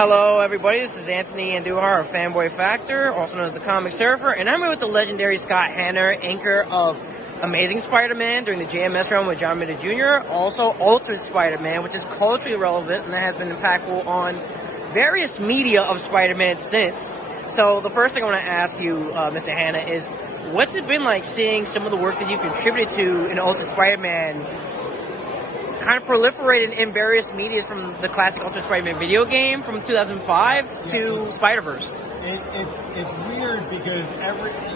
Hello, everybody. This is Anthony Andujar of Fanboy Factor, also known as the Comic Surfer, and I'm here with the legendary Scott Hanna, anchor of Amazing Spider-Man during the JMS run with John Romita Jr., also Ultimate Spider-Man, which is culturally relevant and that has been impactful on various media of Spider-Man since. So the first thing I want to ask you, Mr. Hanna, is what's it been like seeing some of the work that you've contributed to in Ultimate Spider-Man kind of proliferated in various medias, from the classic Ultimate Spider-Man video game from 2005 to Spider-Verse? It's weird because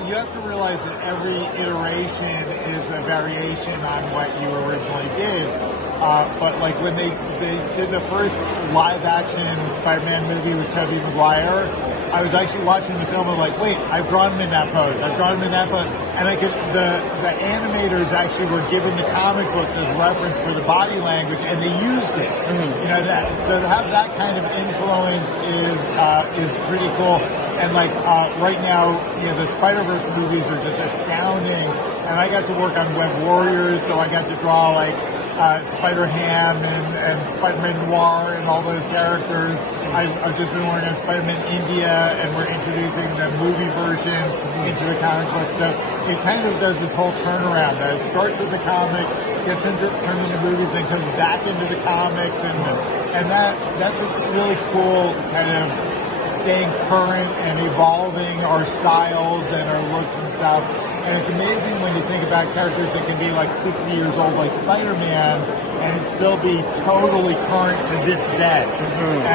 you have to realize that every iteration is a variation on what you originally did. But like when they did the first live-action Spider-Man movie with Tobey Maguire, I was actually watching the film and like, wait, I've drawn him in that pose. I've drawn him in that pose. And the animators actually were given the comic books as reference for the body language, and they used it. Mm-hmm. You know, so to have that kind of influence is pretty cool. And like right now, you know, the Spider-Verse movies are just astounding. And I got to work on Web Warriors, so I got to draw like Spider-Ham and Spider-Man Noir and all those characters. I've just been working on Spider-Man India, and we're introducing the movie version into the comic book. So it kind of does this whole turnaround. It starts with the comics, gets turned into movies, then comes back into the comics, and that's a really cool kind of staying current and evolving our styles and our looks and stuff. And it's amazing when you think about characters that can be like 60 years old, like Spider-Man, and still be totally current to this day. Mm-hmm.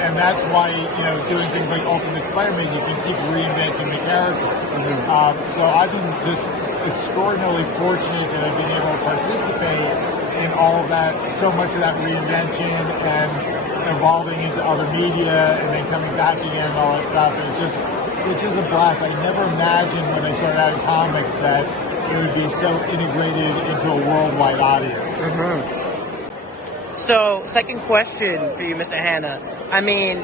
And that's why, you know, doing things like Ultimate Spider-Man, you can keep reinventing the character. Mm-hmm. So I've been just extraordinarily fortunate that I've been able to participate in all of that, so much of that reinvention and evolving into other media and then coming back again and all that stuff. And it's just a blast. I never imagined when I started out in comics that it would be so integrated into a worldwide audience. Mm-hmm. So, second question for you, Mr. Hanna. I mean,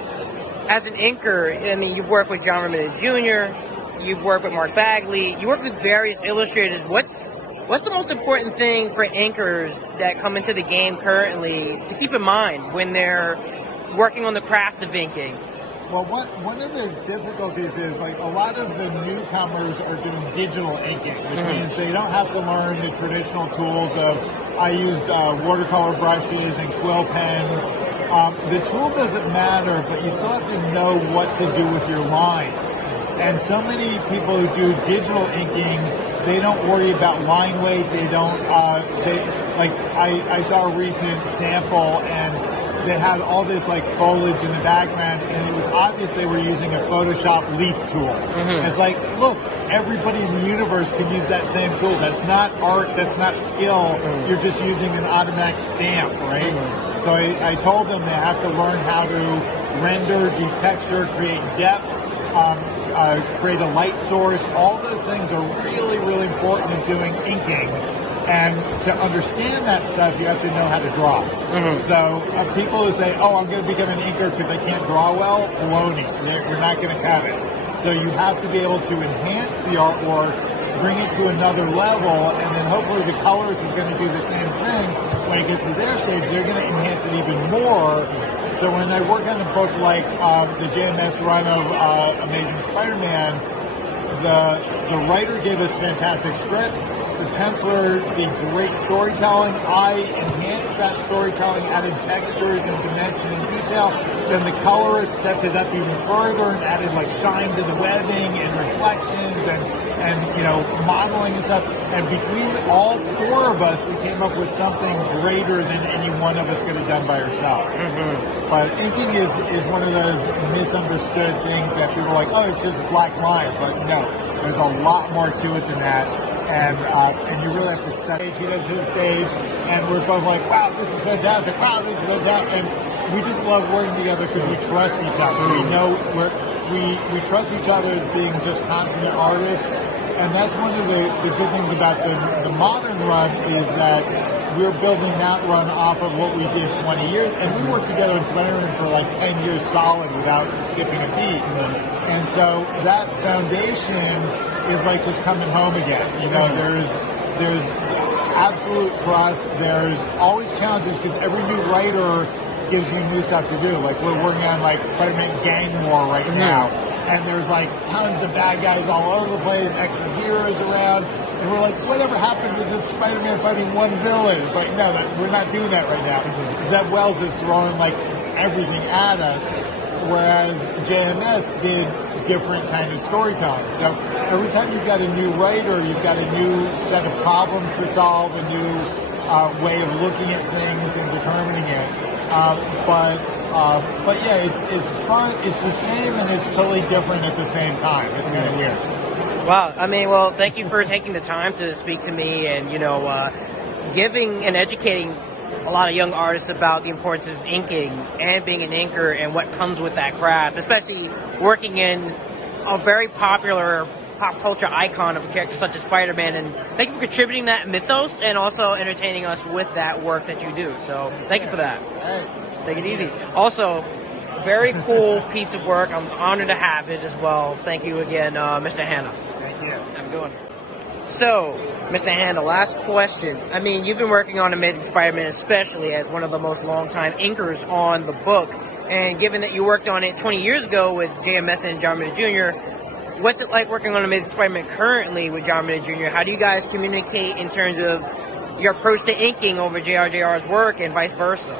as an inker, I mean, you've worked with John Romita Jr., you've worked with Mark Bagley, you work with various illustrators. What's the most important thing for inkers that come into the game currently to keep in mind when they're working on the craft of inking? Well, one of the difficulties is like a lot of the newcomers are doing digital inking, which means they don't have to learn the traditional tools of, I used watercolor brushes and quill pens. The tool doesn't matter, but you still have to know what to do with your lines. And so many people who do digital inking, they don't worry about line weight. They don't, I saw a recent sample and they had all this like foliage in the background, and it was obvious they were using a Photoshop leaf tool. Mm-hmm. It's like, look, everybody in the universe can use that same tool. That's not art, that's not skill. Mm-hmm. You're just using an automatic stamp, right? Mm-hmm. So I told them they have to learn how to render, detexture, create depth, create a light source. All those things are really, really important in doing inking. And to understand that stuff, you have to know how to draw. Mm-hmm. So people who say, oh, I'm going to become an inker because I can't draw well, baloney. You're not going to cut it. So you have to be able to enhance the artwork, bring it to another level, and then hopefully the colors is going to do the same thing. When it gets to their shades, they're going to enhance it even more. So when I work on a book like the JMS run of Amazing Spider-Man, the writer gave us fantastic scripts. The penciler did great storytelling. I enhanced that storytelling, added textures and dimension and detail. Then the colorist stepped it up even further and added like shine to the webbing and reflections and you know, modeling and stuff. And between all four of us, we came up with something greater than any one of us could have done by ourselves. Mm-hmm. But inking is one of those misunderstood things that people are like, oh, it's just black lines. Like, no, there's a lot more to it than that. And you really have to study. He does his stage, and we're both like, wow, this is fantastic. Wow, this is fantastic. And we just love working together because we trust each other. We know we trust each other as being just consummate artists. And that's one of the good things about the modern run is that we're building that run off of what we did 20 years. And we worked together in Spider-Man for like 10 years solid without skipping a beat. And so that foundation is like just coming home again. You know, there's absolute trust. There's always challenges because every new writer gives you new stuff to do. Like we're working on like Spider-Man Gang War right now, and there's like tons of bad guys all over the place, extra heroes around, and we're like, whatever happened to just Spider-Man fighting one villain? It's like, no, we're not doing that right now. Zeb Wells is throwing like everything at us, whereas JMS did different kind of storytelling. So every time you've got a new writer, you've got a new set of problems to solve, a new way of looking at things and determining it. But yeah, it's fun. It's the same and it's totally different at the same time. It's kind of weird. Wow. I mean, well, thank you for taking the time to speak to me and, giving and educating a lot of young artists about the importance of inking and being an inker and what comes with that craft, especially working in a very popular pop culture icon of a character such as Spider-Man. And thank you for contributing that mythos and also entertaining us with that work that you do. So thank you for that. Take it easy. Also, very cool piece of work. I'm honored to have it as well. Thank you again, Mr. Hanna. Thank you. Have a good one. So, Mr. Hanna, last question. I mean, you've been working on Amazing Spider-Man especially as one of the most long-time inkers on the book. And given that you worked on it 20 years ago with JMS and John Romita Jr., what's it like working on Amazing Spider-Man currently with John Romita Jr.? How do you guys communicate in terms of your approach to inking over JRJR's work and vice versa?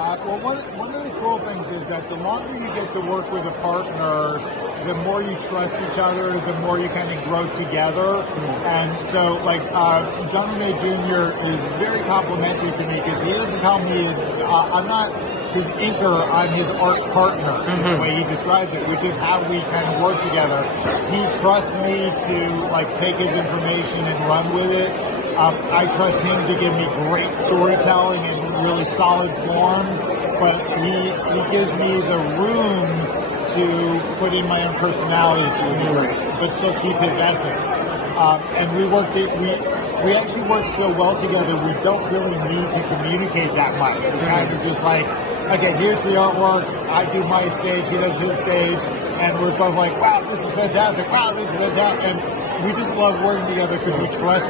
Well, one of the cool things is that the longer you get to work with a partner, the more you trust each other, the more you kind of grow together. And so, like, John Romita Jr. is very complimentary to me because he doesn't tell me I'm not his inker, I'm his art partner, is the way he describes it, which is how we kind of work together. He trusts me to, like, take his information and run with it. I trust him to give me great storytelling and really solid forms, but he gives me the room to put in my own personality to it, but still keep his essence. And we actually work so well together, we don't really need to communicate that much. We're kind of just like, okay, here's the artwork, I do my stage, he does his stage, and we're both like, wow, this is fantastic, wow, this is fantastic. And we just love working together because we trust